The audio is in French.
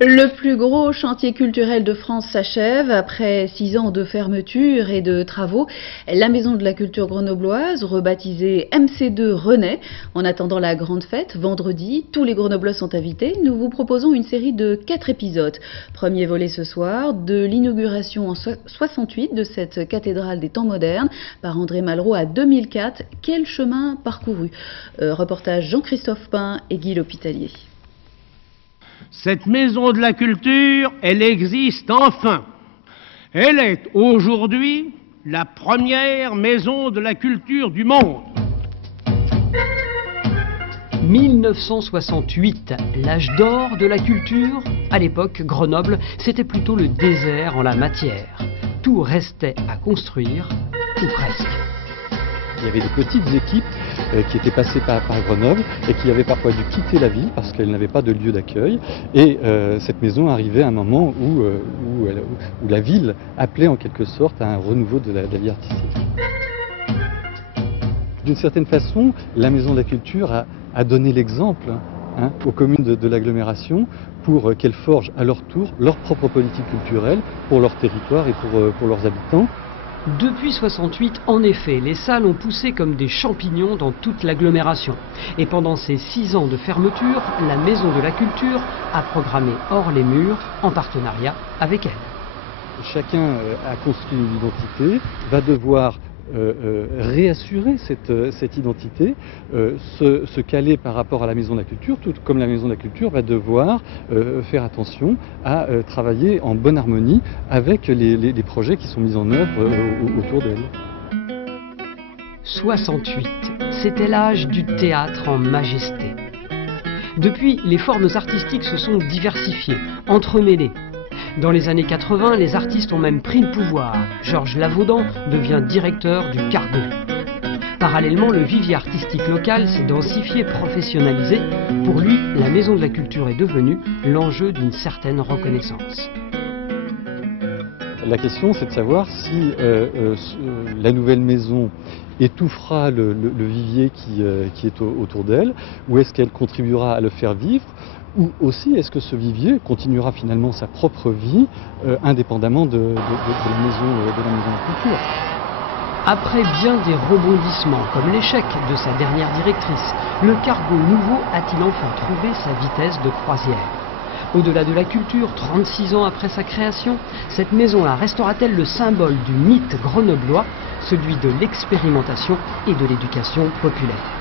Le plus gros chantier culturel de France s'achève. Après 6 ans de fermeture et de travaux, la Maison de la Culture grenobloise, rebaptisée MC2, renaît. En attendant la grande fête, vendredi, tous les Grenoblois sont invités. Nous vous proposons une série de 4 épisodes. Premier volet ce soir, de l'inauguration en 68 de cette cathédrale des temps modernes par André Malraux à 2004. Quel chemin parcouru? Reportage Jean-Christophe Pain et Guy L'Hospitalier. Cette maison de la culture, elle existe enfin. Elle est aujourd'hui la première maison de la culture du monde. 1968, l'âge d'or de la culture. À l'époque, Grenoble, c'était plutôt le désert en la matière. Tout restait à construire, ou presque. Il y avait de petites équipes qui étaient passées par Grenoble et qui avaient parfois dû quitter la ville parce qu'elle n'avait pas de lieu d'accueil. Et cette maison arrivait à un moment où la ville appelait en quelque sorte à un renouveau de la vie artistique. D'une certaine façon, la Maison de la Culture a donné l'exemple aux communes de l'agglomération pour qu'elles forgent à leur tour leur propre politique culturelle pour leur territoire et pour leurs habitants. Depuis 68, en effet, les salles ont poussé comme des champignons dans toute l'agglomération. Et pendant ces 6 ans de fermeture, la Maison de la Culture a programmé hors les murs en partenariat avec elle. Chacun a construit une identité, va devoir réassurer cette identité, se caler par rapport à la Maison de la Culture, tout comme la Maison de la Culture va devoir faire attention à travailler en bonne harmonie avec les projets qui sont mis en œuvre autour d'elle. 68, c'était l'âge du théâtre en majesté. Depuis, les formes artistiques se sont diversifiées, entremêlées. Dans les années 80, les artistes ont même pris le pouvoir. Georges Lavaudan devient directeur du Cargo. Parallèlement, le vivier artistique local s'est densifié, professionnalisé. Pour lui, la Maison de la Culture est devenue l'enjeu d'une certaine reconnaissance. La question, c'est de savoir si la nouvelle maison étouffera le vivier qui est autour d'elle, ou est-ce qu'elle contribuera à le faire vivre, ou aussi est-ce que ce vivier continuera finalement sa propre vie indépendamment de la maison de la culture. Après bien des rebondissements, comme l'échec de sa dernière directrice, le Cargo nouveau a-t-il enfin trouvé sa vitesse de croisière? Au-delà de la culture, 36 ans après sa création, cette maison-là restera-t-elle le symbole du mythe grenoblois, celui de l'expérimentation et de l'éducation populaire?